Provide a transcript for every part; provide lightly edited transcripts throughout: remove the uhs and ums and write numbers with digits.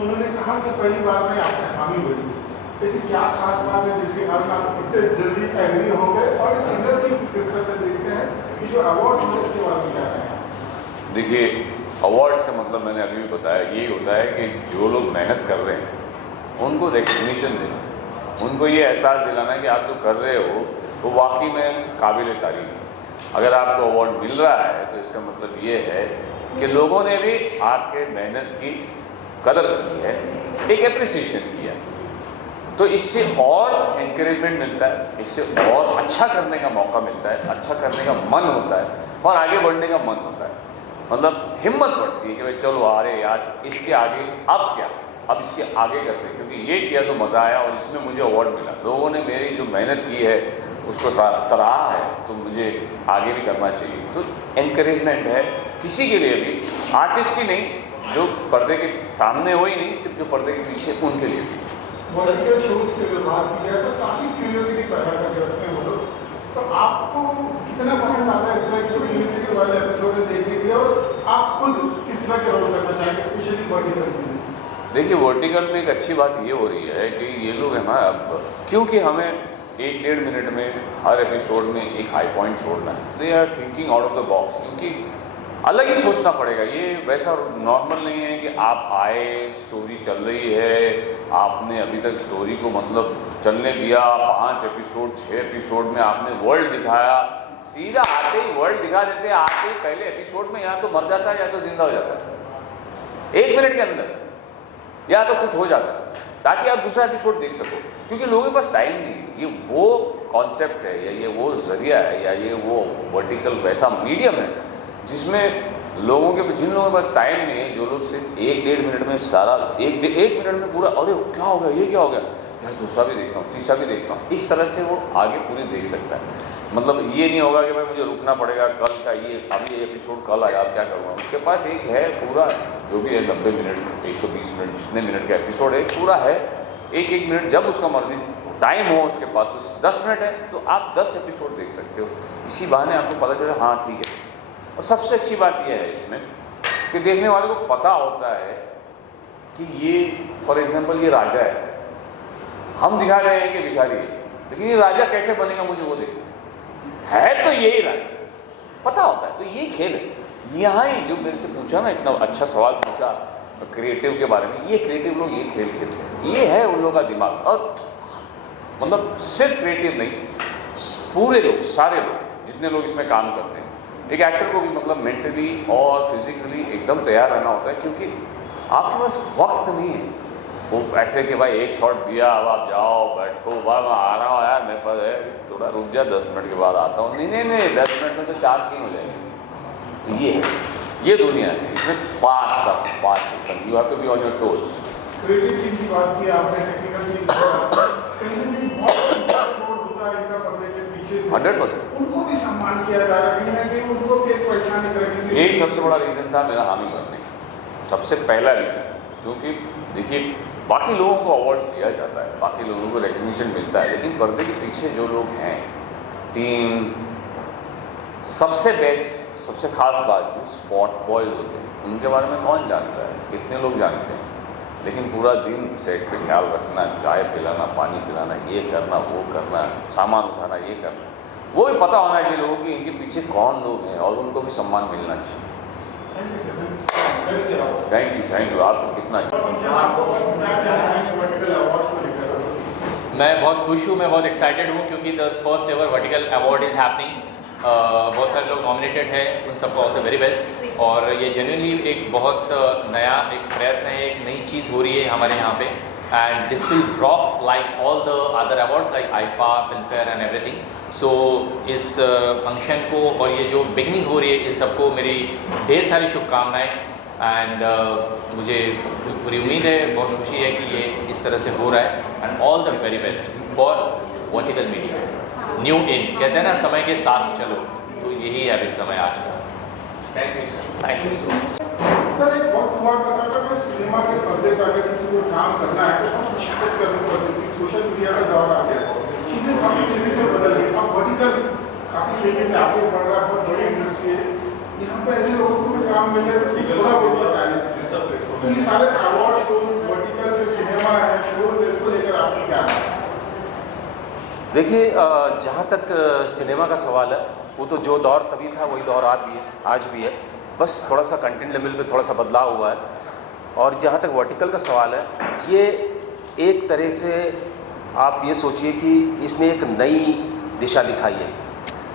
तो उन्होंने कहा कि पहली बार में आपने हामी भरी। ऐसी क्या खास बात है जिसके कारण आप इतने जल्दी एग्री हो गए, और इस इंडस्ट्री की किस तरह से देखते हैं कि जो अवार्ड होंगे उसके बारे में क्या रहे हैं? देखिए, अवार्ड्स का मतलब मैंने अभी भी बताया, यही होता है कि जो लोग मेहनत कर रहे हैं उनको रिकग्निशन देना, उनको ये एहसास दिलाना है कि आप जो कर रहे हो वो वाकई में काबिल तारीफ है। अगर आपको अवार्ड मिल रहा है तो इसका मतलब ये है कि लोगों ने भी आपके मेहनत की कदर की है, एक एप्रिसिएशन किया, तो इससे और एनकरेजमेंट मिलता है, इससे और अच्छा करने का मौका मिलता है, अच्छा करने का मन होता है और आगे बढ़ने का मन होता है। मतलब हिम्मत बढ़ती है कि भाई चलो अरे यार इसके आगे अब क्या, अब इसके आगे करते हैं, क्योंकि ये किया तो मज़ा आया और इसमें मुझे अवार्ड मिला, लोगों ने मेरी जो मेहनत की है उसको सराहा है, तो मुझे आगे भी करना चाहिए। तो एनकरेजमेंट है किसी के लिए भी, आर्टिस्ट ही नहीं, जो पर्दे के सामने हो ही नहीं, सिर्फ जो पर्दे के पीछे, उनके लिए भी। वर्टिकल शोज की अगर बात की जाए तो काफ़ी क्यूरियोसिटी पैदा करके रखते हैं वो लोग, तो आपको कितना पसंद आता है इस तरह के क्यूरियोसिटी वाले एपिसोड देखने के लिए, और आप खुद किस तरह के रोल करना चाहेंगे स्पेशली वर्टिकल के लिए? देखिए, वर्टिकल में एक अच्छी बात ये हो रही है कि ये लोग है ना, अब क्योंकि हमें 1-1.5 मिनट में हर एपिसोड में एक हाई पॉइंट छोड़ना है, they are thinking out of the box, क्योंकि अलग ही सोचना पड़ेगा। ये वैसा नॉर्मल नहीं है कि आप आए, स्टोरी चल रही है, आपने अभी तक स्टोरी को मतलब चलने दिया, 5 एपिसोड 6 एपिसोड में आपने वर्ल्ड दिखाया, सीधा आते ही वर्ल्ड दिखा देते हैं, आते ही पहले एपिसोड में या तो मर जाता है या तो जिंदा हो जाता है 1 मिनट के अंदर, या तो कुछ हो जाता है ताकि आप दूसरा एपिसोड देख सको, क्योंकि लोगों के पास टाइम नहीं है। ये वो कॉन्सेप्ट है या ये वो जरिया है या ये वो वर्टिकल वैसा मीडियम है जिसमें लोगों के, जिन लोगों के पास टाइम नहीं है, जो लोग सिर्फ 1-1.5 मिनट में सारा एक मिनट में पूरा, अरे क्या हो गया, ये क्या हो गया यार, दूसरा भी देखता हूँ, तीसरा भी देखता हूँ, इस तरह से वो आगे पूरी देख सकता है। मतलब ये नहीं होगा कि भाई मुझे रुकना पड़ेगा, कल का ये अभी ये एपिसोड कल आया, अब क्या करूँगा। उसके पास एक है पूरा, जो भी है 90 मिनट 120 मिनट जितने मिनट का एपिसोड है पूरा है, एक मिनट जब उसका मर्जी टाइम हो उसके पास 10 मिनट है तो आप 10 एपिसोड देख सकते हो। इसी बहाने आपको पता चला हाँ ठीक है। और सबसे अच्छी बात यह है इसमें कि देखने वाले को पता होता है कि ये फॉर एग्जांपल ये राजा है, हम दिखा रहे हैं कि भिखारी है, लेकिन ये राजा कैसे बनेगा मुझे वो देखना है, तो यही राजा पता होता है। तो ये खेल है। यहाँ ही जो मेरे से पूछा ना, इतना अच्छा सवाल पूछा क्रिएटिव के बारे में, ये क्रिएटिव लोग ये खेल खेलते हैं, ये है उन लोगों का दिमाग। और मतलब सिर्फ क्रिएटिव नहीं, पूरे लोग, सारे लोग, जितने लोग इसमें काम करते हैं, एक एक्टर को भी मतलब मेंटली और फिजिकली एकदम तैयार रहना होता है, क्योंकि आपके पास वक्त नहीं है वो ऐसे कि भाई एक शॉट दिया अब आप जाओ बैठो, भाई मैं आ रहा हूँ यार मेरे पास है, थोड़ा रुक जा 10 मिनट के बाद आता हूँ, नहीं 10 मिनट में तो 4 सीन हो जाएंगे। तो ये है, ये दुनिया है, इसमें fast you have to be on your toes. Creative team की बात की आपने, टेक्निकल टीम की बात की, कहीं ना कहीं बहुत सपोर्ट होता है इनका पर्दे के पीछे से, 100%। उनको भी सम्मान किया जा रहा है, कहीं ना कहीं उनको भी एक पहचान करेंगे। यही सबसे बड़ा रीज़न था मेरा हामी भरने का, सबसे पहला रीज़न। क्योंकि देखिए, बाकी लोगों को अवार्ड दिया जाता है, बाकी लोगों को रिकग्निशन मिलता है, लेकिन पर्दे के पीछे जो लोग हैं, टीम, सबसे बेस्ट, सबसे खास बात जो स्पॉट बॉयज़ होते हैं, उनके बारे में कौन जानता है, कितने लोग जानते हैं, लेकिन पूरा दिन सेट पे ख्याल रखना, चाय पिलाना, पानी पिलाना, ये करना, वो करना, सामान उठाना, ये करना, वो भी पता होना चाहिए लोगों की इनके पीछे कौन लोग हैं और उनको भी सम्मान मिलना चाहिए। Thank you. आपको कितना मैं बहुत खुश हूँ, मैं बहुत एक्साइटेड हूँ, क्योंकि the first ever vertical award is happening. बहुत सारे लोग नॉमिनेटेड हैं, उन सबको ऑल द वेरी बेस्ट। और ये जेन्युइनली एक बहुत नया एक प्रयत्न है, एक नई चीज़ हो रही है हमारे यहाँ पे, and this will rock like all the other awards like IIFA, Filmfare and everything. So इस फंक्शन को और ये जो बिगनिंग हो रही है, इस सबको मेरी ढेर सारी शुभकामनाएँ। एंड मुझे पूरी उम्मीद है, बहुत खुशी है कि ये इस तरह से हो रहा है, and all the very best for vertical media. New in कहते हैं ना, समय के साथ चलो, तो यही है अभी समय आज का। Thank you so much. Sir, एक वक्त हुआ करता था कि सिनेमा के पर्दे पर अगर किसी को काम करना है तो बहुत शिद्दत करनी पड़ती थी, सोशल मीडिया का दौर आ गया, चीज़ें काफ़ी तेज़ी से बदल गई, अब वर्टिकल काफ़ी तेज़ी से आगे बढ़ रहा है, बहुत बड़ी इंडस्ट्री है, यहाँ पर ऐसे लोगों को भी काम मिल रहा है, तो थोड़ा बहुत बताएं। तो ये सारे अवार्ड शो, वर्टिकल जो सिनेमा है, शोज, इसको लेकर आपकी क्या है? देखिए, जहाँ तक सिनेमा का सवाल है, वो तो जो दौर तभी था वही दौर आज भी है, बस थोड़ा सा कंटेंट लेवल पे थोड़ा सा बदलाव हुआ है। और जहाँ तक वर्टिकल का सवाल है, ये एक तरह से आप ये सोचिए कि इसने एक नई दिशा दिखाई है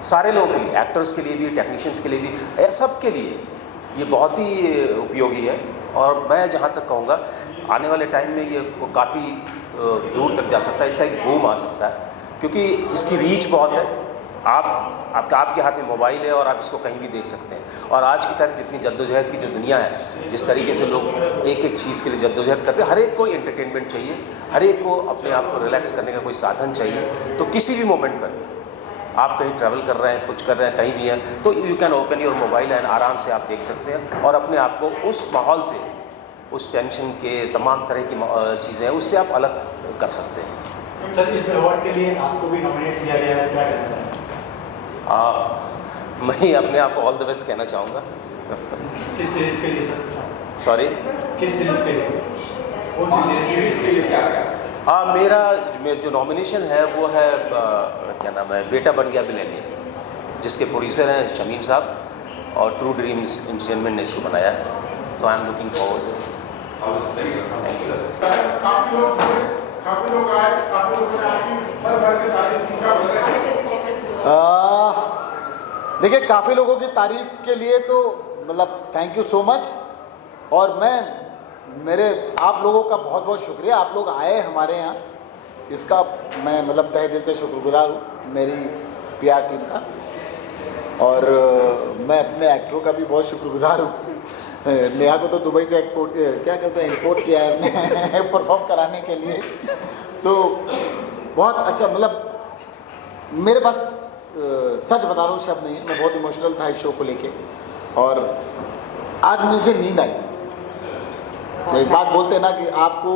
सारे लोगों के लिए, एक्टर्स के लिए भी, टेक्नीशियंस के लिए भी, सब के लिए ये बहुत ही उपयोगी है। और मैं जहाँ तक कहूँगा आने वाले टाइम में ये काफ़ी दूर तक जा सकता है, इसका एक बूम आ सकता है, क्योंकि इसकी रीच बहुत है। आपके हाथ में मोबाइल है और आप इसको कहीं भी देख सकते हैं। और आज की तारीख जितनी जद्दोजहद की जो दुनिया है, जिस तरीके से लोग एक एक चीज़ के लिए जद्दोजहद करते हैं, हर एक को एंटरटेनमेंट चाहिए, हर एक को अपने आप को रिलैक्स करने का कोई साधन चाहिए। तो किसी भी मोमेंट पर आप कहीं ट्रैवल कर रहे हैं, कुछ कर रहे हैं, कहीं भी हैं, तो you can open your mobile and आराम से आप देख सकते हैं और अपने आप को उस माहौल से, उस टेंशन के तमाम तरह की चीज़ें हैं, उससे आप अलग कर सकते हैं। सर, इस अवार्ड के लिए आपको भी नॉमिनेट किया गया है, क्या कहना चाहेंगे? मैं अपने आप को ऑल द बेस्ट कहना चाहूँगा। किस सीरीज़ के लिए सर? सॉरी, किस सीरीज़ के लिए? कौन सी सीरीज़ के लिए? मेरा जो नॉमिनेशन है वो है क्या नाम है, बेटा बन गया बिलियनियर, जिसके प्रोड्यूसर हैं शमीम साहब और ट्रू ड्रीम्स एंटरटेनमेंट ने इसको बनाया है। तो आई एम लुकिंग फॉरवर्ड। काफी लोग आए, काफी लोगों ने आपकी भर भर के तारीफ की। क्या बोल रहे हैं? देखिए, काफ़ी लोगों की तारीफ़ के लिए तो मतलब थैंक यू सो मच। और आप लोगों का बहुत बहुत शुक्रिया, आप लोग आए हमारे यहाँ, इसका मैं मतलब तहे दिल से शुक्रगुजार हूँ मेरी PR टीम का। और मैं अपने एक्टरों का भी बहुत शुक्रगुजार हूँ। नेहा को तो दुबई से इंपोर्ट किया है हमने परफॉर्म कराने के लिए। तो बहुत अच्छा, मतलब मेरे पास सच बता रहा हूँ शब्द नहीं है, मैं बहुत इमोशनल था इस शो को लेके। और आज मुझे नींद आई। तो एक बात बोलते हैं ना कि आपको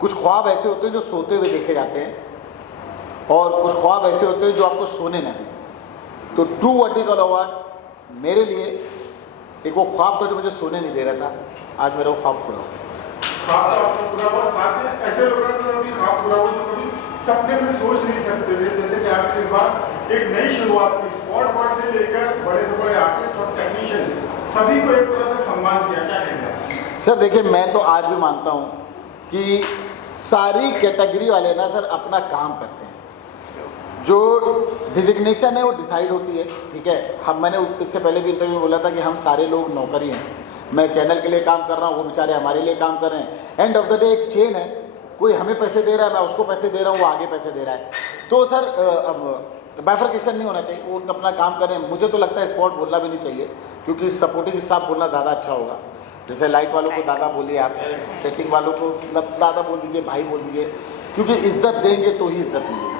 कुछ ख्वाब ऐसे होते हैं जो सोते हुए देखे जाते हैं, और कुछ ख्वाब ऐसे होते हैं जो आपको सोने ना दें। तो ट्रू वर्टिकल अवार्ड मेरे लिए एक वो ख्वाब था जो मुझे सोने नहीं दे रहा था, आज मेरा वो ख्वाब पूरा हो गया। ख्वाब तो आपको पूरा हुआ, साथ में ऐसे लोग हैं जो अभी ख्वाब पूरा हुआ तो कभी सपने में सोच नहीं सकते थे। जैसे कि आपने इस बार एक नई शुरुआत की, स्पॉट बॉय से लेकर बड़े से बड़े आर्टिस्ट और टेक्नीशियन सभी को एक तरह से सम्मान किया, क्या कहेंगे? सर देखिए, मैं तो आज भी मानता हूँ कि सारी कैटेगरी वाले ना सर अपना काम करते हैं। जो डिजिग्नेशन है वो डिसाइड होती है, ठीक है। मैंने इससे पहले भी इंटरव्यू में बोला था कि हम सारे लोग नौकरी हैं। मैं चैनल के लिए काम कर रहा हूँ, वो बेचारे हमारे लिए काम कर रहे हैं। एंड ऑफ द डे एक चेन है, कोई हमें पैसे दे रहा है, मैं उसको पैसे दे रहा हूँ, वो आगे पैसे दे रहा है। तो सर बाइफर्केशन नहीं होना चाहिए, वो उनका अपना काम करें। मुझे तो लगता है स्पॉट बोलना भी नहीं चाहिए, क्योंकि सपोर्टिंग स्टाफ बोलना ज़्यादा अच्छा होगा। जैसे लाइट वालों को दादा बोलिए आप, सेटिंग वालों को मतलब दादा बोल दीजिए, भाई बोल दीजिए, क्योंकि इज्जत देंगे तो ही इज्जत मिलेगी।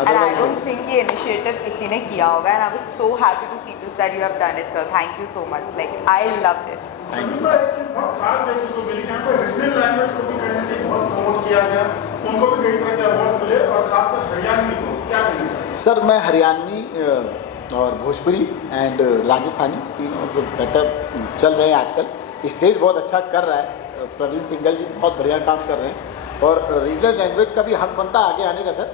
And I don't think ये initiative किसी ने किया होगा, and I was so happy to see this that you have done it, sir. Thank you so much. Like I loved it. Thank you. एक चीज़ बहुत खास देखने को मिली, यहाँ पर रीजनल लैंग्वेज को भी कहीं ना कहीं बहुत प्रमोट किया गया, उनको भी कई तरह के अवार्ड मिले, और खासकर हरियाणवी को क्या कहेंगे? सर मैं हरियाणवी और भोजपुरी एंड राजस्थानी तीनों जो बेटर चल रहे हैं आजकल। स्टेज बहुत अच्छा कर रहा है, प्रवीण सिंगल जी बहुत बढ़िया काम कर रहे हैं। और रीजनल लैंग्वेज का भी हक बनता है आगे आने का सर।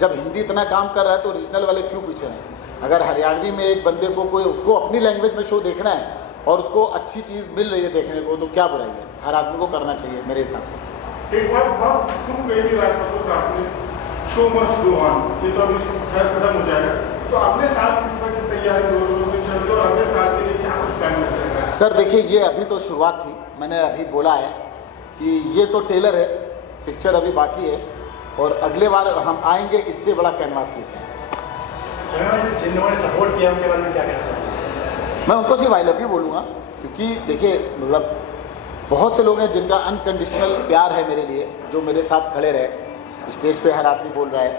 जब हिंदी इतना काम कर रहा है तो रीजनल वाले क्यों पीछे रहें? अगर हरियाणवी में एक बंदे को कोई उसको अपनी लैंग्वेज में शो देखना है और उसको अच्छी चीज़ मिल रही है देखने को, तो क्या बुराई है? हर आदमी को करना चाहिए मेरे हिसाब से। एक बात बहुत खूब गई थी राजपत्र साहब ने, शो मस्ट गो ऑन। ये तो अभी सब खैर खत्म हो जाएगा, तो अगले साल किस तरह की तैयारी जोर शोर से चल रही है और अगले साल के लिए क्या कुछ प्लान कर रहे हैं? सर देखिए, ये अभी तो शुरुआत थी। मैंने अभी बोला है कि ये तो टेलर है, पिक्चर अभी बाकी है, और अगले बार हम आएंगे इससे बड़ा कैनवास लेके आएंगे। जिन लोगों ने सपोर्ट किया उनके बारे में क्या कहना चाहेंगे? मैं उनको सिर्फ आई लव यू बोलूँगा, क्योंकि देखिए मतलब बहुत से लोग हैं जिनका अनकंडीशनल प्यार है मेरे लिए, जो मेरे साथ खड़े रहे। स्टेज पे हर आदमी बोल रहा है।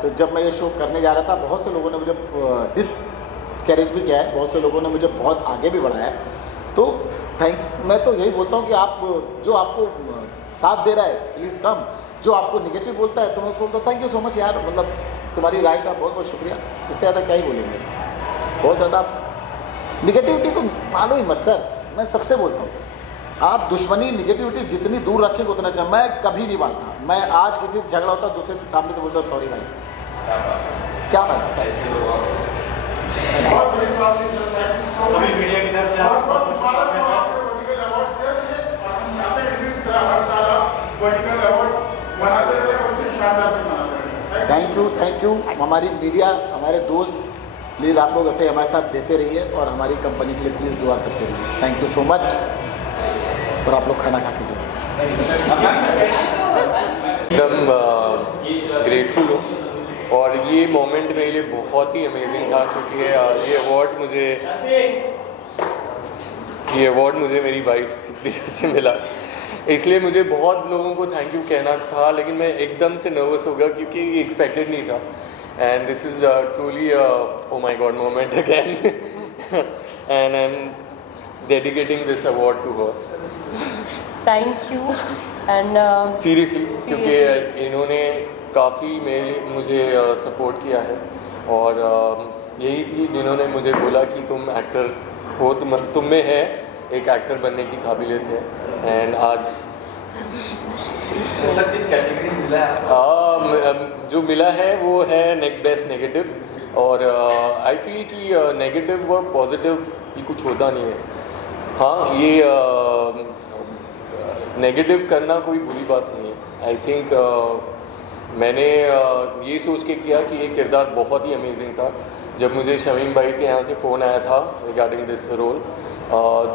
तो जब मैं ये शो करने जा रहा था, बहुत से लोगों ने मुझे डिसकरेज भी किया है, बहुत से लोगों ने मुझे बहुत आगे भी बढ़ाया है। तो मैं तो यही बोलता हूँ कि आप जो आपको साथ दे रहा है प्लीज़ कम, जो आपको निगेटिव बोलता है तो मैं उसको बोलता हूँ थैंक यू सो मच यार, मतलब तुम्हारी राय का बहुत बहुत शुक्रिया। इससे ज़्यादा क्या ही बोलेंगे? बहुत ज़्यादा निगेटिविटी को पालो ही मत सर, मैं सबसे बोलता हूँ। आप दुश्मनी निगेटिविटी जितनी दूर रखेंगे उतना अच्छा। मैं कभी नहीं बांटता, मैं आज किसी से झगड़ा होता दूसरे से सामने से बोलता हूँ सॉरी भाई, क्या फ़ायदा सर। बहुत बड़ी प्रॉब्लम है सभी मीडिया की तरफ से बहुत बहुत मुबारक हो आपके वर्टिकल अवार्ड्स के लिए, और हम चाहते हैं इसी तरह हर साल आप वर्टिकल अवार्ड मनाते रहे और इसे शानदार से मनाते रहे। Thank you. हमारी मीडिया, हमारे दोस्त, प्लीज़ आप लोग ऐसे हमारे साथ देते रहिए और हमारी कंपनी के लिए प्लीज़ दुआ करते रहिए। Thank you so much. और आप लोग खाना खा के जाइए। एकदम ग्रेटफुल हूँ और ये मोमेंट मेरे लिए बहुत ही अमेजिंग था, क्योंकि ये अवार्ड मुझे मेरी वाइफ सुप्रिया से मिला, इसलिए मुझे बहुत लोगों को थैंक यू कहना था, लेकिन मैं एकदम से नर्वस हो गया क्योंकि ये एक्सपेक्टेड नहीं था। And this is truly oh my god moment again and I am dedicating this award to her. Thank you and seriously, क्योंकि इन्होंने काफ़ी मुझे सपोर्ट किया है और यही थी जिन्होंने मुझे बोला कि तुम एक्टर हो, तुम में है एक एक्टर बनने की काबिलियत है। एंड आज किस कैटेगरी में मिला है? जो मिला है वो है बेस्ट नेगेटिव, और आई फील कि नेगेटिव व पॉजिटिव ही कुछ होता नहीं है। हाँ, ये नेगेटिव करना कोई बुरी बात नहीं है। आई थिंक मैंने ये सोच के किया कि ये किरदार बहुत ही अमेजिंग था। जब मुझे शमीम भाई के यहाँ से फ़ोन आया था रिगार्डिंग दिस रोल,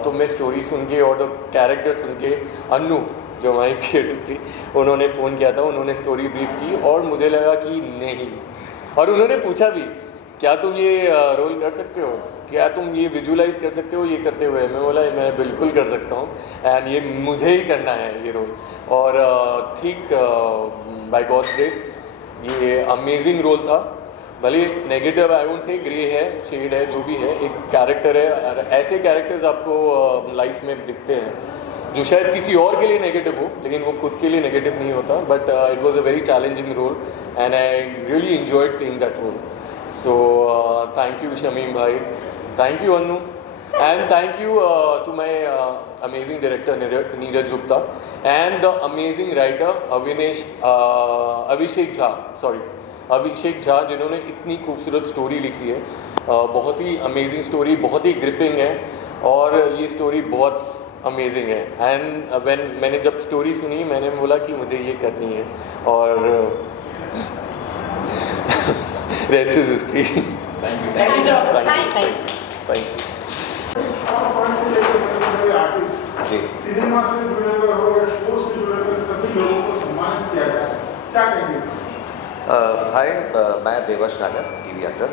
तो मैं स्टोरी सुन के और द कैरेक्टर सुन के, अन्नू जो हमारी क्रिएटिव थी, उन्होंने फ़ोन किया था, उन्होंने स्टोरी ब्रीफ की और मुझे लगा कि नहीं, और उन्होंने पूछा भी क्या तुम ये रोल कर सकते हो, क्या तुम ये विजुलाइज कर सकते हो ये करते हुए। मैं बोला मैं बिल्कुल कर सकता हूँ एंड ये मुझे ही करना है ये रोल। और ठीक बाय गॉड ग्रेस ये अमेजिंग रोल था। भले negative I won't say grey है, शेड है, जो भी है, एक कैरेक्टर है। ऐसे कैरेक्टर्स आपको लाइफ में दिखते हैं जो शायद किसी और के लिए नेगेटिव हो, लेकिन वो खुद के लिए नेगेटिव नहीं होता। But it was a very challenging role and I really enjoyed playing that role. So thank you Shamim भाई, thank you Annu, and thank you to my amazing director Neeraj Gupta and the amazing writer Abhishek Jha जिन्होंने इतनी खूबसूरत story लिखी है। बहुत ही amazing story, बहुत ही gripping है और ये स्टोरी बहुत अमेजिंग है। एंड मैंने जब स्टोरी सुनी मैंने बोला कि मुझे ये करनी है और रेस्ट इज हिस्ट्री। इस पॉइंट से लेकर बड़े आर्टिस्ट जी सिनेमा से जुड़े हुए हो या शो से जुड़े हुए सभी लोगों को सम्मानित किया गया, क्या कहेंगे? हाय, मैं देवर्ष नागर, टीवी एक्टर।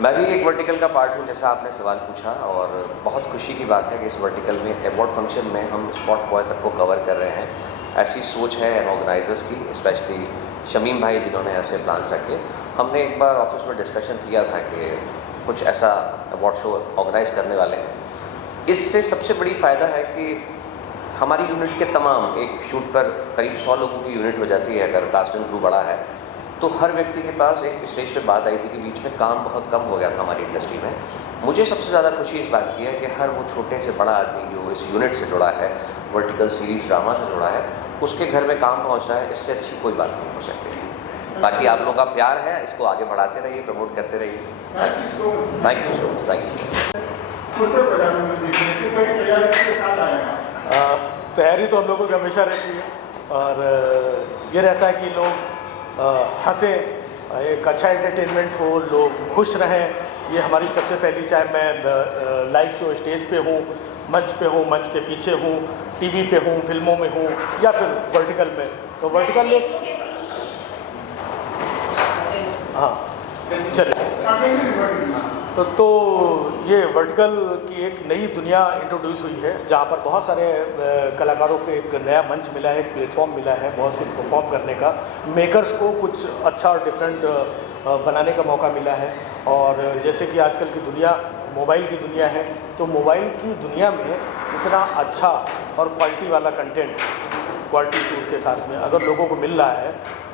मैं भी एक वर्टिकल का पार्ट हूँ, जैसा आपने सवाल पूछा, और बहुत खुशी की बात है कि इस वर्टिकल में अवार्ड फंक्शन में हम स्पॉट बॉय तक को कवर कर रहे हैं। ऐसी सोच है ऑर्गेनाइजर्स की, स्पेशली शमीम भाई जिन्होंने ऐसे प्लान्स रखे। हमने एक बार ऑफिस में डिस्कशन किया था कि कुछ ऐसा अवार्ड शो ऑर्गेनाइज करने वाले हैं। इससे सबसे बड़ी फ़ायदा है कि हमारी यूनिट के तमाम, एक शूट पर करीब 100 लोगों की यूनिट हो जाती है अगर कास्ट एंड क्रू बड़ा है, तो हर व्यक्ति के पास एक स्टेज पे बात आई थी कि बीच में काम बहुत कम हो गया था हमारी इंडस्ट्री में। मुझे सबसे ज़्यादा खुशी इस बात की है कि हर वो छोटे से बड़ा आदमी जो इस यूनिट से जुड़ा है, वर्टिकल सीरीज़ ड्रामा से जुड़ा है, उसके घर में काम पहुँच रहा है। इससे अच्छी कोई बात नहीं हो सकती। बाकी आप लोगों का प्यार है, इसको आगे बढ़ाते रहिए, प्रमोट करते रहिए। Thank you so much, thank you so much. तैयारी तो हम लोगों की हमेशा रहती है और ये रहता है कि लोग हंसें, एक अच्छा एंटरटेनमेंट हो, लोग खुश रहें। ये हमारी सबसे पहली, चाहे मैं लाइव शो स्टेज पे हूँ, मंच पे हूँ, मंच के पीछे हूँ, टीवी पे हूँ, फिल्मों में हूँ, या फिर वर्टिकल में, तो वर्टिकल एक, हाँ चलिए, तो ये वर्टिकल की एक नई दुनिया इंट्रोड्यूस हुई है जहाँ पर बहुत सारे कलाकारों को एक नया मंच मिला है, एक प्लेटफॉर्म मिला है बहुत कुछ परफॉर्म करने का। मेकर्स को कुछ अच्छा और डिफरेंट बनाने का मौका मिला है। और जैसे कि आजकल की दुनिया मोबाइल की दुनिया है, तो मोबाइल की दुनिया में इतना अच्छा और क्वालिटी वाला कंटेंट, क्वालिटी शूट के साथ में अगर लोगों को मिल रहा है,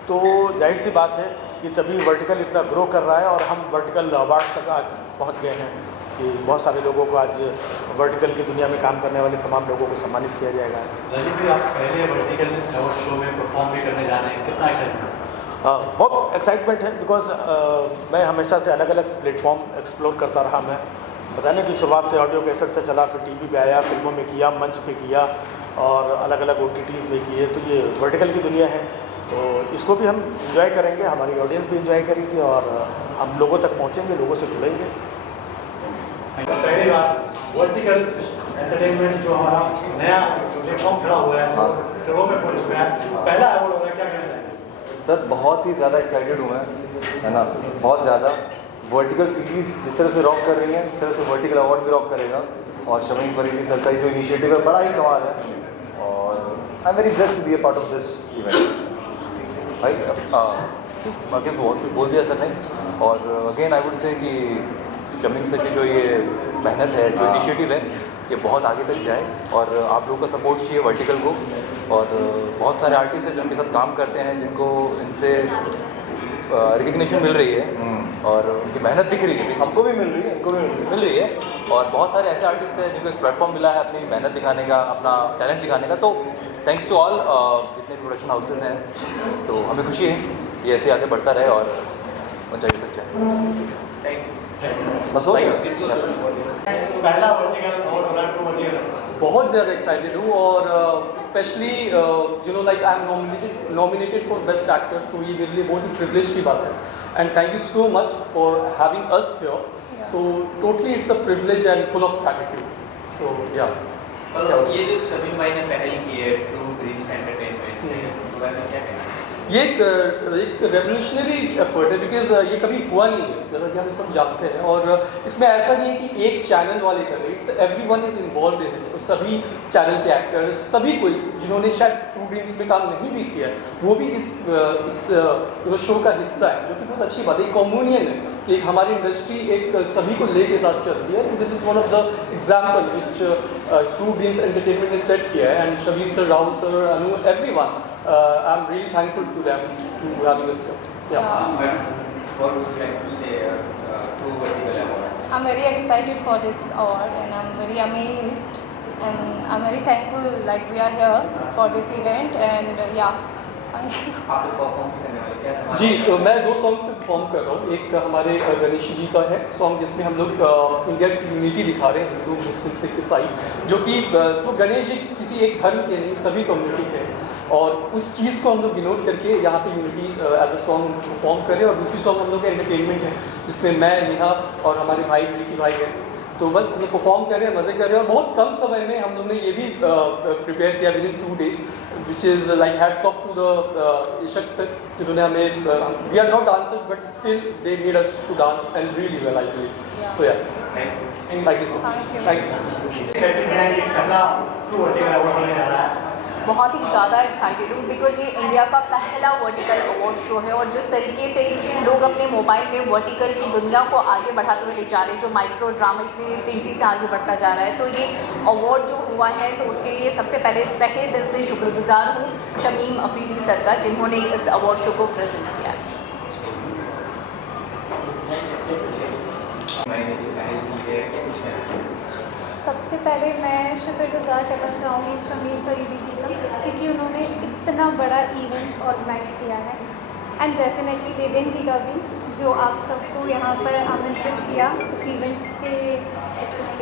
तो जाहिर सी बात है कि तभी वर्टिकल इतना ग्रो कर रहा है और हम वर्टिकल अवार्ड्स तक आज पहुंच गए हैं। कि बहुत सारे लोगों को आज वर्टिकल की दुनिया में काम करने वाले तमाम लोगों को सम्मानित किया जाएगा आज। ललित भाई, आप पहले वर्टिकल अवार्ड शो में परफॉर्म भी करने जा रहे हैं, कितना एक्साइटमेंट? बहुत एक्साइटमेंट है बिकॉज मैं हमेशा से अलग अलग प्लेटफॉर्म एक्सप्लोर करता रहा। मैं बताने की शुरुआत से ऑडियो कैसेट से चला, फिर टीवी पे आया, फिल्मों में किया, मंच पे किया और अलग अलग OTTs में किए। तो ये वर्टिकल की दुनिया है, तो इसको भी हम इंजॉय करेंगे, हमारी ऑडियंस भी इंजॉय करेगी और हम लोगों तक पहुँचेंगे, लोगों से जुड़ेंगे। पहली बात वर्टिकल एंटरटेनमेंट जो हमारा नया प्लेटफॉर्म खड़ा हुआ है, करोड़ों में पहुंच चुका है, पहला अवार्ड हो रहा है, क्या कहना चाहेंगे? सर बहुत ही ज़्यादा एक्साइटेड हूँ मैं, है ना, बहुत ज़्यादा। वर्टिकल सीरीज़ जिस तरह से रॉक कर रही है, उस तरह से वर्टिकल अवार्ड भी रॉक करेगा। और शमीम फरीदी सर का जो इनिशिएटिव है बड़ा ही कमाल है और I am very blessed to be a part of this event. भाई अगेन बहुत बोल दिया सर ने, और अगेन आई वुड से कि शमीम सर की जो ये मेहनत है, जो इनिशिएटिव है, ये बहुत आगे तक जाए और आप लोगों का सपोर्ट चाहिए वर्टिकल को। और बहुत सारे आर्टिस्ट हैं जो इनके साथ काम करते हैं, जिनको इनसे रिकग्निशन मिल रही है और उनकी मेहनत दिख रही है, हमको भी मिल रही है, इनको भी मिल रही है। और बहुत सारे ऐसे आर्टिस्ट हैं जिनको एक प्लेटफॉर्म मिला है अपनी मेहनत दिखाने का, अपना टैलेंट दिखाने का। तो थैंक्स टू ऑल जितने भी प्रोडक्शन हाउसेज हैं, तो हमें खुशी है ये ऐसे आगे बढ़ता रहे और ऊंचाई तक जाए। बस हो गया। पहला वर्टिकल अवार्ड हो रहा है, वर्टिकल बहुत ज़्यादा एक्साइटेड हूँ और specially like I am nominated for best actor, तो ये मेरे लिए बहुत ही प्रिविलेज की बात है। And thank you so much for having us here. So totally it's a privilege and full of gratitude. So yeah ये जो शमीम भाई ने पहल की है ट्रू ड्रीम्स एंटरटेनमेंट, तो क्या कहना है? ये एक रेवोल्यूशनरी एफर्ट है बिकॉज ये कभी हुआ नहीं है, जैसा कि हम सब जानते हैं। और इसमें ऐसा नहीं है कि एक चैनल वाले कर रहे हैं, it's everyone is involve in it. और सभी चैनल के एक्टर, सभी कोई जिन्होंने शायद ट्रू ड्रीम्स में काम नहीं भी किया है, वो भी इस शो का हिस्सा है, जो कि बहुत अच्छी बात है। कम्युनियन है कि एक हमारी इंडस्ट्री एक सभी को ले के साथ चलती है। This is one of the example which true dreams entertainment ने सेट किया है। And Shamim sir, Rahul sir, Anu, everyone, I'm really thankful to them to having us here. Yeah. What would you like to say to Vertical Awards? I'm very excited for this award and I'm very amazed and I'm very thankful like we are here for this event and yeah, thank you. आप perform करने वाले क्या? जी, तो मैं 2 songs पे perform कर रहा हूँ। एक हमारे गणेश जी का है सॉन्ग जिसमें हम लोग इंडिया की यूनिटी दिखा रहे हैं, हिंदू, मुस्लिम, सिख, ईसाई, जो कि जो गणेश जी किसी एक धर्म के नहीं, सभी कम्युनिटी के हैं। और उस चीज़ को हम लोग डिनोट करके यहाँ पे unity as a song perform करें। और दूसरी सॉन्ग हम लोग का एंटरटेनमेंट है, जिसमें मैं, नेहा और हमारे भाई रिकी भाई हैं। तो बस हम लोग परफॉर्म कर रहे हैं, मज़े कर रहे हैं। और बहुत कम समय में हम लोग ने ये भी प्रिपेयर किया within 2 days, which is like hats off to the इशक सर, जिन्होंने हमें, we are not dancer but still they made us to dance and really well, I believe. So yeah thank you so much. Thank you. पहला true vertical award होने जा रहा है। बहुत ही ज़्यादा एक्साइटेड हूँ बिकॉज ये इंडिया का पहला वर्टिकल अवार्ड शो है। और जिस तरीके से लोग अपने मोबाइल में वर्टिकल की दुनिया को आगे बढ़ाते हुए ले जा रहे हैं, जो माइक्रो ड्रामा इतनी तेज़ी से आगे बढ़ता जा रहा है, तो ये अवार्ड जो हुआ है, तो उसके लिए सबसे पहले तहे दिल से शुक्रगुजार हूँ शमीम अफरीदी सर का, जिन्होंने इस अवार्ड शो को प्रेजेंट किया है। सबसे पहले मैं शुक्रगुजार करना चाहूँगी शमीम फरीदी जी का, क्योंकि उन्होंने इतना बड़ा इवेंट ऑर्गेनाइज़ किया है। एंड डेफिनेटली देवेन जी का भी, जो आप सबको यहाँ पर आमंत्रित किया इस इवेंट पे,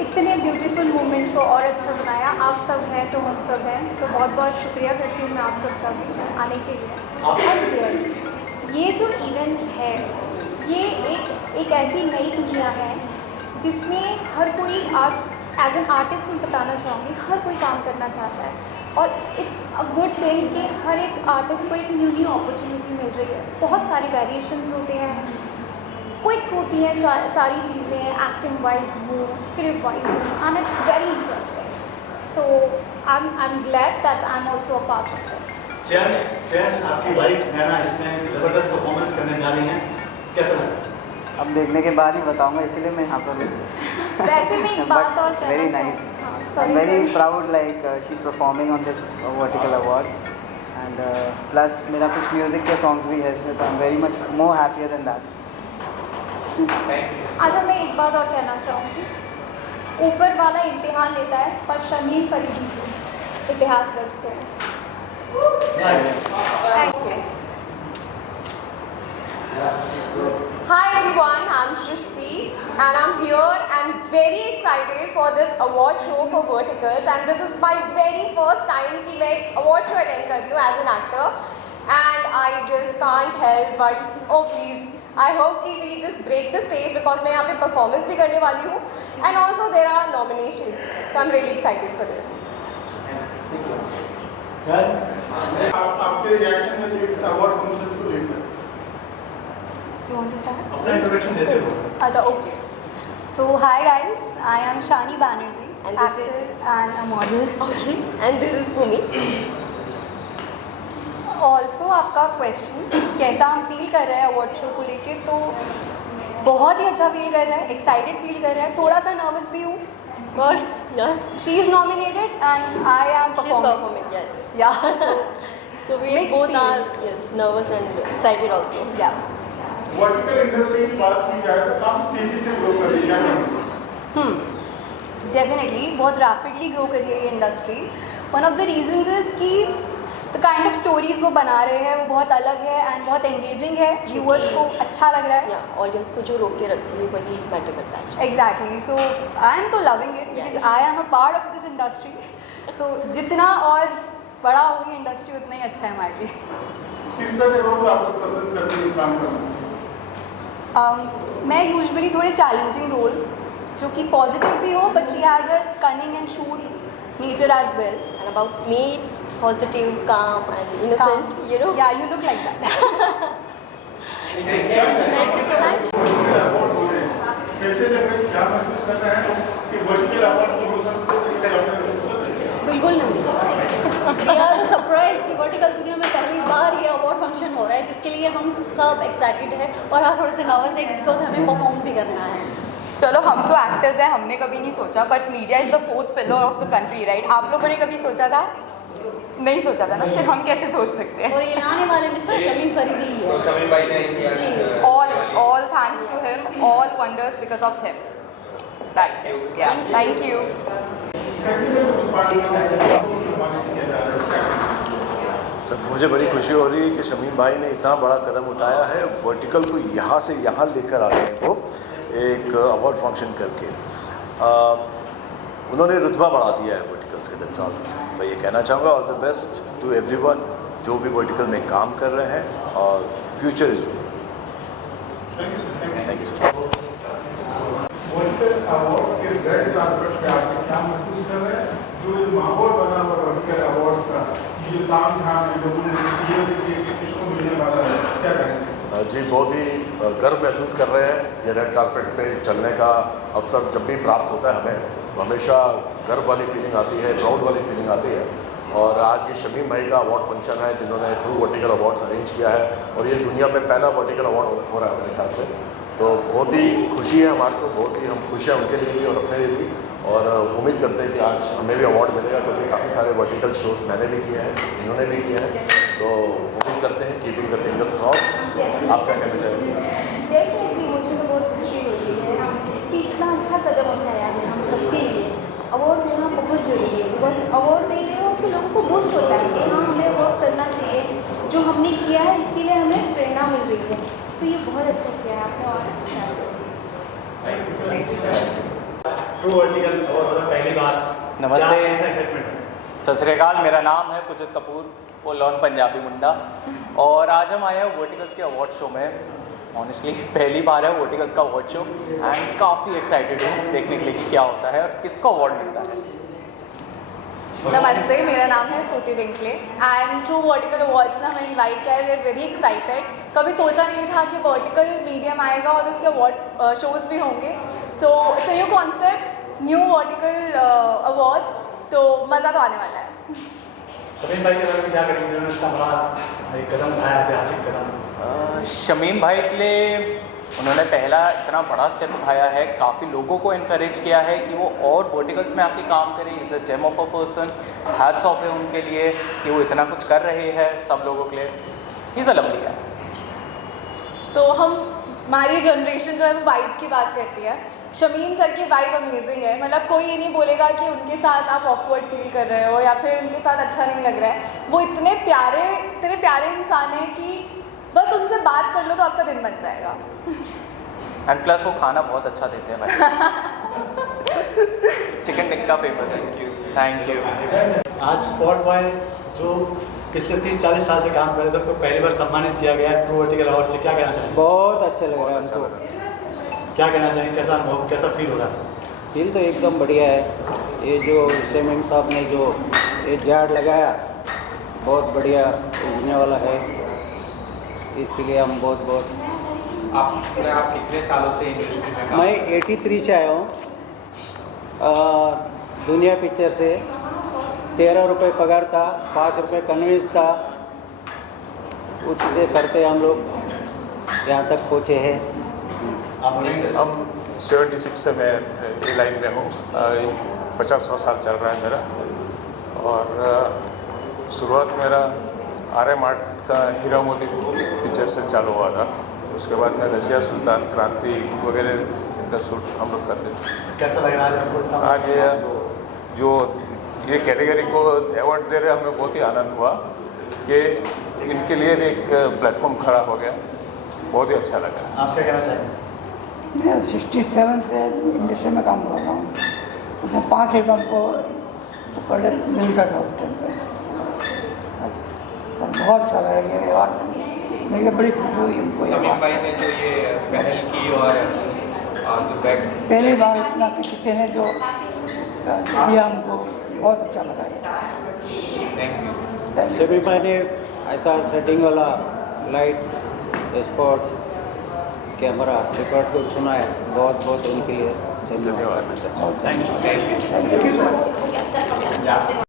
इतने ब्यूटीफुल मोमेंट को और अच्छा बनाया। आप सब हैं तो हम सब हैं, तो बहुत बहुत शुक्रिया करती हूँ मैं आप सबका भी आने के लिए। एंड यस, ये जो इवेंट है, ये एक ऐसी नई दुनिया है जिसमें हर कोई आज एज एन आर्टिस्ट मैं बताना चाहूँगी, हर कोई काम करना चाहता है। और इट्स अ गुड थिंग कि हर एक आर्टिस्ट को एक न्यू अपॉर्चुनिटी मिल रही है। बहुत सारे वेरिएशंस होते हैं, क्विक होती हैं सारी चीज़ें, एक्टिंग वाइज हो, स्क्रिप्ट वाइज हो, and it's very interesting. So I am glad that I am also a part of it. चैन, आपकी वाइफ नैना इसमें ज़बरदस्त परफॉर्मेंस करने जा रही हैं, कैसा लगा? अब देखने के बाद ही बताऊंगा, इसलिए मैं यहाँ पर हूँ। वैसे में एक बात और कहना very nice, I am very proud like she is performing on this vertical awards and plus मेरा कुछ म्यूज़िक के सॉन्ग्स भी है इसमें, तो आई am very much more happier than that. अच्छा, मैं एक बात और कहना चाहूँगी। ऊपर वाला इम्तिहान लेता है पर शमीम फरीदी जी इतिहास रचते हैं। Thank you. Hi everyone, I'm Shrishti and I'm here and very excited for this award show for Verticals, and this is my very first time कि मैं एक award show attend कर रही हूँ as an actor, and I just can't help but oh please, I hope कि we just break the stage because मैं यहाँ पे performance भी करने वाली हूँ and also there are nominations, so I'm really excited for this. आपके reaction में इस अवार्ड फंक्शन को लेकर You want to start? अपना इंट्रोडक्शन देते हो। अच्छा, okay. So hi guys, I am Shani Banerjee, And this actor and a model. Okay, and this is Bhumi. Also आपका क्वेश्चन कैसा हम फील कर रहे हैं अवार्ड शो को लेके, तो बहुत ही अच्छा फील कर रहा है, एक्साइटेड फील कर रहा है, थोड़ा सा नर्वस भी हूँ। Of course, yeah. She is nominated and I am performing. Yes. Yeah. So we Mixed both are feelings. nervous and excited also. Yeah. Vertical industry की बात की जाए तो काफ़ी तेज़ी से ग्रो कर रही है। डेफिनेटली बहुत रैपिडली ग्रो कर रही है ये industry. One of the reasons is कि द काइंड ऑफ स्टोरीज वो बना रहे हैं वो बहुत अलग है एंड बहुत एंगेजिंग है, व्यूअर्स को अच्छा लग रहा है। ऑडियंस को जो रोक के रखती है वही मैटर करता है। एग्जैक्टली, सो आई एम तो loving it because I am a part of this industry. तो जितना और बड़ा होगी इंडस्ट्री उतना ही अच्छा है हमारे लिए। किस तरह के रोल्स आप लोग पसंद करते हैं काम करना? मैं यूजुअली थोड़े चैलेंजिंग रोल्स जो कि पॉजिटिव भी हो, but she has a cunning and shoot nature as well. And about me, it's positive, calm and innocent, you know. Yeah, you look like that. Thank you so much. कैसे लग रहा है, क्या महसूस कर रहे हैं कि वर्टिकल अवार्ड को बिल्कुल नहीं। यार द सरप्राइज कि वर्टिकल दुनिया में पहली बार ये अवार्ड फंक्शन हो रहा है, जिसके लिए हम सब एक्साइटेड है और हाँ थोड़े से नर्वस है बिकॉज हमें परफॉर्म भी करना है। चलो, हम तो एक्टर्स हैं, हमने कभी नहीं सोचा, but media is the fourth pillar of the country, right? आप लोगों ने कभी सोचा था? नहीं सोचा था ना, फिर हम कैसे सोच सकते हैं? और ये लाने वाले मिस्टर शमीम फरीदी ही है। शमीम भाई ने all thanks to him, all wonders because of him. So that's it. Yeah, thank you. Sir, मुझे बड़ी खुशी हो रही है कि शमीम भाई ने इतना बड़ा कदम उठाया है, वर्टिकल को यहाँ से यहाँ लेकर आ गए हैं वो एक अवार्ड फंक्शन करके। उन्होंने रुतबा बढ़ा दिया है वर्टिकल्स के। That's all. मैं ये कहना चाहूँगा, all the best to everyone जो भी वर्टिकल में काम कर रहे हैं, और future is good. Thank you sir. Vertical awards के रेड कार्पेट पे आके क्या महसूस कर रहे हैं? जो ये माहौल बना हुआ वर्टिकल अवार्ड्स का, ये जो तामझाम है लोगों ने किसको मिलने वाला है, क्या कहेंगे? जी, बहुत ही गर्व महसूस कर रहे हैं। ये रेड कार्पेट पे चलने का अवसर जब भी प्राप्त होता है हमें, तो हमेशा गर्व वाली फीलिंग आती है, प्राउड वाली फीलिंग आती है। और आज ये शमीम भाई का अवार्ड फंक्शन है जिन्होंने ट्रू वर्टिकल अवार्ड्स अरेंज किया है, और ये दुनिया में पहला वर्टिकल अवार्ड हो रहा है मेरे ख्याल से। तो बहुत ही खुशी है हमारे को, बहुत ही हम खुश हैं उनके लिए भी और अपने लिए भी, और उम्मीद करते हैं कि आज हमें भी अवार्ड मिलेगा, क्योंकि काफ़ी सारे वर्टिकल शोज़ मैंने भी किए हैं, इन्होंने भी किए हैं। तो उम्मीद करते हैं, कीपिंग द फिंगर्स क्रॉस। आप क्या कहना चाहेंगे? डेफिनेटली मुझे तो बहुत खुशी होती है कि इतना अच्छा कदम उठाया है हम सबके लिए। अवार्ड देना बहुत ज़रूरी है, बिकॉज अवार्ड दे रहे हो तो लोगों को बूस्ट होता है कि हाँ हमें वर्क करना चाहिए, जो हमने किया है इसके लिए हमें प्रेरणा मिल रही है। तो ये बहुत अच्छा किया है आपने और ट्रू वर्टिकल अवार्ड पहली बार। नमस्ते, सत श्री अकाल। मेरा नाम है पुजित कपूर, फुल ऑन पंजाबी मुंडा, और आज हम आए हैं वर्टिकल्स के अवार्ड शो में। ऑनेस्टली पहली बार है वर्टिकल्स का अवार्ड शो, एंड काफ़ी एक्साइटेड हूँ देखने के लिए कि क्या होता है और किसको अवार्ड मिलता है। नमस्ते, मेरा नाम है Stuti Vinkle and true vertical awards ने हमें इनवाइट किया है। We are very excited. कभी सोचा नहीं था कि वर्टिकल मीडियम आएगा और उसके अवार्ड शोज़ भी होंगे। So it's a new concept, new vertical awards, तो मज़ा तो आने वाला है। शमीम भाई के बारे में क्या करेंगे? इतना बड़ा एक कदम उठाया, ऐतिहासिक कदम। शमीम भाई के लिए उन्होंने पहला इतना बड़ा स्टेप उठाया है, काफ़ी लोगों को इनकरेज किया है कि वो और वर्टिकल्स में आके काम करें। It's a gem of a person, hats off है उनके लिए कि वो इतना कुछ कर रहे हैं सब लोगों के लिए। इज़ अ लवली गाय। तो हम हमारी जनरेशन जो है वो वाइब की बात करती है। शमीम सर की वाइब अमेजिंग है, मतलब कोई ये नहीं बोलेगा कि उनके साथ आप ऑकवर्ड फील कर रहे हो या फिर उनके साथ अच्छा नहीं लग रहा है। वो इतने प्यारे इंसान हैं कि बस उनसे बात कर लो तो आपका दिन बन जाएगा। एंड प्लस वो खाना बहुत अच्छा देते हैं भाई। चिकन टिक्का फेमस है। Thank you. आज स्पॉट बॉय जो पिछले 30-40 साल से काम कर रहे थे उनको पहली बार सम्मानित किया गया ट्रू वर्टिकल अवार्ड से, क्या कहना चाहेंगे? बहुत अच्छा लग रहा है हमको। क्या कहना चाहेंगे, कैसा अनुभव, कैसा फील हो रहा है? फील तो एकदम बढ़िया है। ये जो शमीम साहब ने जो ये झाड़ लगाया बहुत बढ़िया उगने वाला है, इसके लिए हम बहुत आप कितने सालों से इंडस्ट्री में काम? मैं 83 से आया हूँ, दुनिया पिक्चर से। 13 रुपये पगार था, 5 रुपये कन्वेंस था, उसी से करते हम लोग यहाँ तक पहुँचे हैं। हम 76 से मैं ये लाइन में हूँ, 50वां साल चल रहा है मेरा। और शुरुआत मेरा RM आर्ट का हीरा मोती पिक्चर से चालू हुआ था। उसके बाद मैं रज़िया सुल्तान, क्रांति वगैरह का शूट हम लोग करते थे। कैसा लग रहा है आपको? आज ये जो ये कैटेगरी को अवार्ड दे रहे हैं, हमें बहुत ही आनंद हुआ कि इनके लिए भी एक प्लेटफॉर्म खड़ा हो गया। बहुत ही अच्छा लगा। आप क्या कहना चाहेंगे? मैं 67 से इंडस्ट्री में काम कर रहा हूँ। उसमें 5 रुपये हमको पर डे मिलता था उस टाइम पर। बहुत अच्छा लगा ये अवार्ड, मुझे बड़ी खुशी हुई हमको। शमीम भाई ने जो ये पहल की और पहली बार इतना किसी ने जो दिया हमको, बहुत अच्छा लगा। शमीम भाई ने ऐसा सेटिंग वाला लाइट स्पॉट कैमरा रिकॉर्ड को चुना है, बहुत बहुत उनके लिए धन्यवाद करना चाहता हूँ।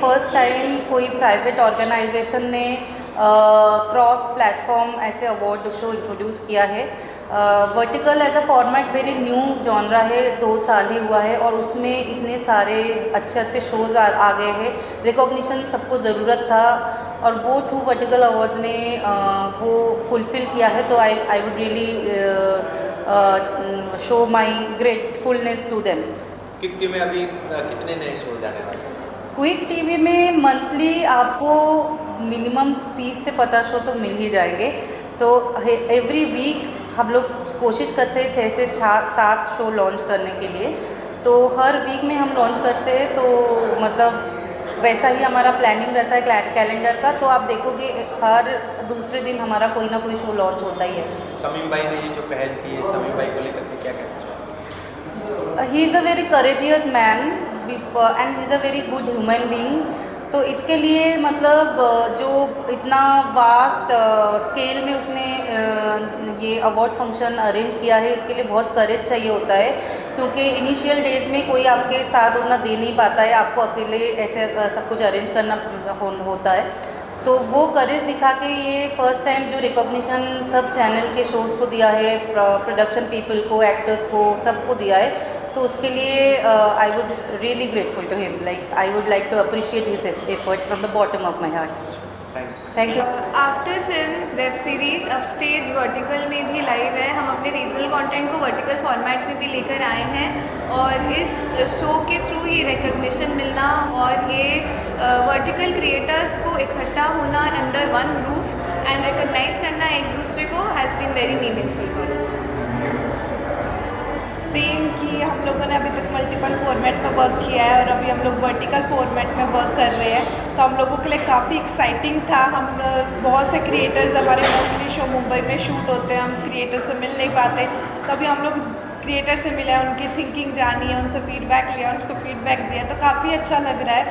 फर्स्ट टाइम कोई प्राइवेट ऑर्गेनाइजेशन ने क्रॉस प्लेटफॉर्म ऐसे अवार्ड शो इंट्रोड्यूस किया है। Vertical as a format very new genre है, 2 साल ही हुआ है और उसमें इतने सारे अच्छे शोज़ आ गए हैं। रिकॉग्निशन सबको ज़रूरत था और वो ट्रू वर्टिकल अवार्ड्स ने वो फुलफ़िल किया है। तो I would really show my gratefulness to them. Quick TV में अभी कितने नए शो जाने वाले हैं? क्विक टीवी में मंथली आपको मिनिमम 30 से 50 शो तो मिल ही जाएंगे। तो एवरी वीक हम लोग कोशिश करते हैं 6 से 7 शो लॉन्च करने के लिए। तो हर वीक में हम लॉन्च करते हैं, तो मतलब वैसा ही हमारा प्लानिंग रहता है कैलेंडर का। तो आप देखोगे हर दूसरे दिन हमारा कोई ना कोई शो लॉन्च होता ही है। शमीम भाई ने ये जो पहल की है, शमीम भाई को लेकर के क्या कहना चाहेंगे? He is a very courageous man and he is a very good human being. तो इसके लिए मतलब जो इतना वास्ट स्केल में उसने ये अवार्ड फंक्शन अरेंज किया है, इसके लिए बहुत करेज चाहिए होता है, क्योंकि इनिशियल डेज में कोई आपके साथ उतना दे नहीं पाता है, आपको अकेले ऐसे सब कुछ अरेंज करना होता है। तो वो करेज दिखा के ये फर्स्ट टाइम जो रिकॉग्निशन सब चैनल के शोज़ को दिया है, प्रोडक्शन पीपल को, एक्टर्स को, सबको दिया है। तो उसके लिए I would really grateful to him, like I would like to appreciate his effort from the bottom of my heart. Thank you. Thank you. After films web series अब stage vertical में भी लाइव है। हम अपने regional content को vertical format में भी लेकर आए हैं और इस शो के थ्रू ये रिकग्निशन मिलना और ये वर्टिकल क्रिएटर्स को इकट्ठा होना under one roof and recognize करना एक दूसरे को has been very meaningful for us. Same कि हम लोगों ने अभी तक मल्टीपल फॉर्मेट में वर्क किया है और अभी हम लोग वर्टिकल फॉर्मेट में वर्क कर रहे हैं, तो हम लोगों के लिए काफ़ी एक्साइटिंग था। हम बहुत से क्रिएटर्स, हमारे मोस्टली शो मुंबई में शूट होते हैं, हम क्रिएटर से मिल नहीं पाते, तो अभी हम लोग क्रिएटर से मिले, उनकी थिंकिंग जानी है, उनसे फीडबैक लिया, उनको फीडबैक दिया, तो काफ़ी अच्छा लग रहा है।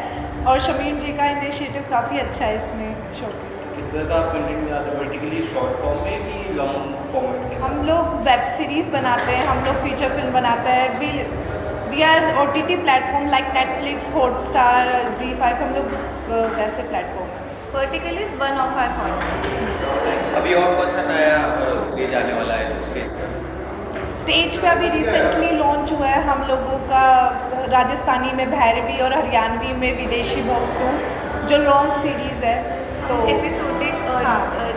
और शमीम जी का इनिशिएटिव काफ़ी अच्छा है इसमें शो के। किस तरह का आप कंटेंट बनाते हैं, वर्टिकली शॉर्ट फॉर्म में कि लॉन्ग फॉर्मेट के? हम लोग वेब सीरीज़ बनाते हैं, हम लोग फीचर फिल्म बनाते हैं। We are OTT platform like Netflix, Hotstar, ZEE5, हम लोग वैसे प्लेटफॉर्म हैं। Vertical is one of our formats. अभी और कौन सा नया स्टेज आने वाला है स्टेज पर? स्टेज पे अभी रिसेंटली लॉन्च हुआ है हम लोगों का राजस्थानी में भैरवी और हरियाणवी में विदेशी भोग 2, जो लॉन्ग सीरीज़ है। तो एपिसोडिक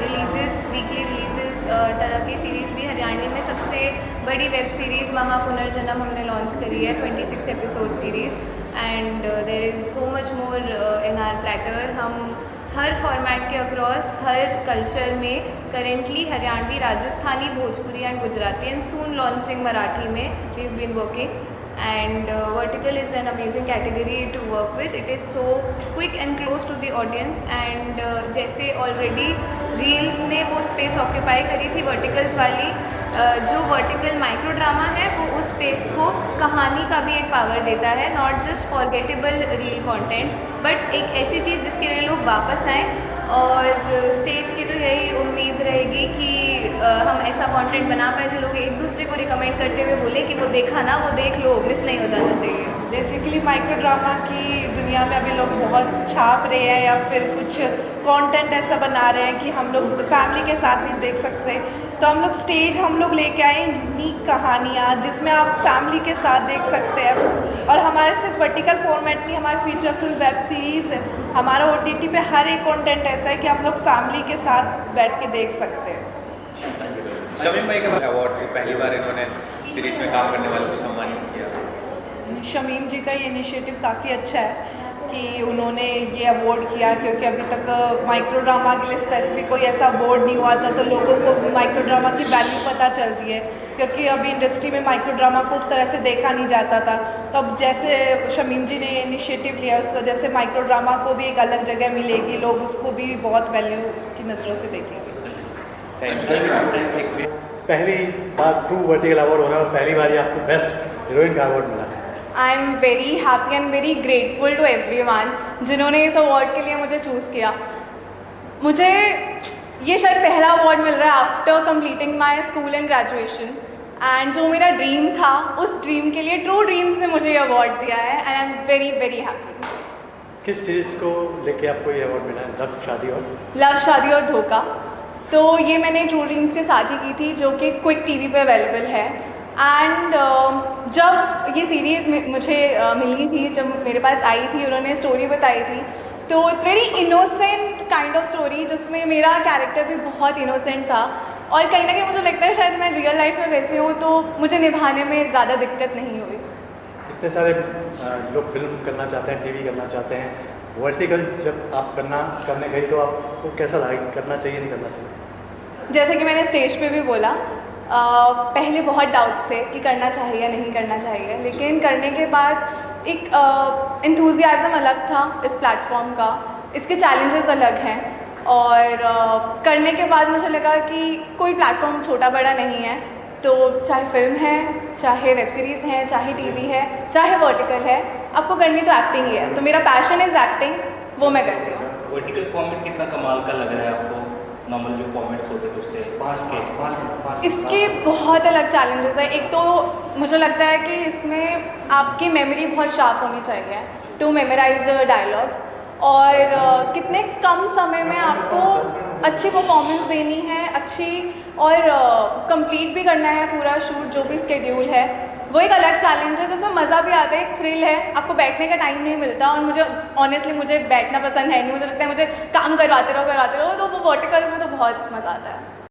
रिलीजेस, वीकली रिलीजेस तरह की सीरीज़ भी हरियाणवी में सबसे बड़ी वेब सीरीज़ महापुनर्जन्म हमने लॉन्च करी है, 26 episode series and there is so much more in our platter. हम हर फॉर्मेट के अक्रॉस हर कल्चर में currently Haryanvi, Rajasthani, Bhojpuri and Gujarati and soon launching Marathi में we have been working and vertical is an amazing category to work with. It is so quick and close to the audience and जैसे already reels ने वो space occupy करी थी verticals वाली, जो vertical micro drama है वो उस space को कहानी का भी एक power देता है, not just forgettable reel content but एक ऐसी चीज़ जिसके लिए लोग वापस आएँ। और स्टेज की तो यही उम्मीद रहेगी कि हम ऐसा कंटेंट बना पाए जो लोग एक दूसरे को रिकमेंड करते हुए बोले कि वो देखा ना, वो देख लो, मिस नहीं हो जाना चाहिए। बेसिकली माइक्रो ड्रामा की दुनिया में अभी लोग बहुत छाप रहे हैं या फिर कुछ कंटेंट ऐसा बना रहे हैं कि हम लोग फैमिली के साथ नहीं देख सकते, तो हम लोग स्टेज हम लोग लेके आए यूनिक कहानियाँ जिसमें आप फैमिली के साथ देख सकते हैं। और हमारे सिर्फ वर्टिकल फॉर्मेट नहीं, हमारी फीचर फिल्म, वेब सीरीज़, हमारा OTT पे हर एक कंटेंट ऐसा है कि आप लोग फैमिली के साथ बैठ के देख सकते हैं। शमीम भाई का अवार्ड पहली बार इन्होंने सीरीज में काम करने वालों को सम्मानित किया। शमीम जी का ये इनिशिएटिव काफ़ी अच्छा है कि उन्होंने ये अवार्ड किया, क्योंकि अभी तक माइक्रो ड्रामा के लिए स्पेसिफिक कोई ऐसा अवार्ड नहीं हुआ था, तो लोगों को माइक्रो ड्रामा की वैल्यू पता चल रही है, क्योंकि अभी इंडस्ट्री में माइक्रो ड्रामा को उस तरह से देखा नहीं जाता था। तो अब जैसे शमीम जी ने इनिशिएटिव लिया, उस वजह से माइक्रो ड्रामा को भी एक अलग जगह मिलेगी, लोग उसको भी बहुत वैल्यू की नज़रों से देखेंगे। पहली बार 2 वर्टिकल अवार्ड हो रहा है और पहली बार ही आपको बेस्ट हीरोइन का अवार्ड मिला है। I am very happy and very grateful to everyone जिन्होंने इस अवार्ड के लिए मुझे चूज़ किया। मुझे ये शायद पहला अवार्ड मिल रहा है after completing my school and graduation, and जो मेरा ड्रीम था उस ड्रीम के लिए ट्रू ड्रीम्स ने मुझे ये अवार्ड दिया है and I am very very happy. किस सीरीज़ को लेके आपको ये अवार्ड मिला है? लव शादी और धोखा। तो ये मैंने ट्रू ड्रीम्स के साथ ही की थी, जो कि क्विक टीवी पे अवेलेबल है। एंड जब ये सीरीज़ मुझे मिली थी, जब मेरे पास आई थी, उन्होंने स्टोरी बताई थी, तो it's very innocent kind of story जिसमें मेरा कैरेक्टर भी बहुत इनोसेंट था और कहीं ना कहीं मुझे लगता है शायद मैं रियल लाइफ में वैसे हूँ, तो मुझे निभाने में ज़्यादा दिक्कत नहीं हुई। इतने सारे लोग फिल्म करना चाहते हैं, टीवी करना चाहते हैं, वर्टिकल जब आप करने गई तो आपको कैसा लगा, करना चाहिए नहीं करना चाहिए? जैसे कि मैंने स्टेज पे भी बोला, पहले बहुत डाउट्स थे कि करना चाहिए या नहीं करना चाहिए, लेकिन करने के बाद एक एंथुजियाज़म अलग था इस प्लेटफॉर्म का, इसके चैलेंजेस अलग हैं और करने के बाद मुझे लगा कि कोई प्लेटफॉर्म छोटा बड़ा नहीं है, तो चाहे फिल्म है, चाहे वेब सीरीज़ है, चाहे टीवी है, चाहे वर्टिकल है, आपको करनी तो एक्टिंग ही है। तो मेरा पैशन इज़ एक्टिंग, वो मैं करती हूँ। वर्टिकल फॉर्मेट कितना कमाल का लग रहा है आपको, नॉर्मल जो फॉर्मेट्स होते हैं उससे? 5 इसके बहुत अलग चैलेंजेस है। एक तो मुझे लगता है कि इसमें आपकी मेमोरी बहुत शार्प होनी चाहिए टू मेमोराइज द डायलॉग्स, और कितने कम समय में आपको अच्छी परफॉर्मेंस देनी है, अच्छी और कंप्लीट भी करना है पूरा शूट, जो भी स्केड्यूल है वो एक अलग चैलेंज है जिसमें मज़ा भी आता है, एक थ्रिल है, आपको बैठने का टाइम नहीं मिलता। और मुझे ऑनेस्टली मुझे बैठना पसंद है नहीं, मुझे लगता है मुझे काम करवाते रहो, तो वो वर्टिकल्स में तो बहुत मज़ा आता है।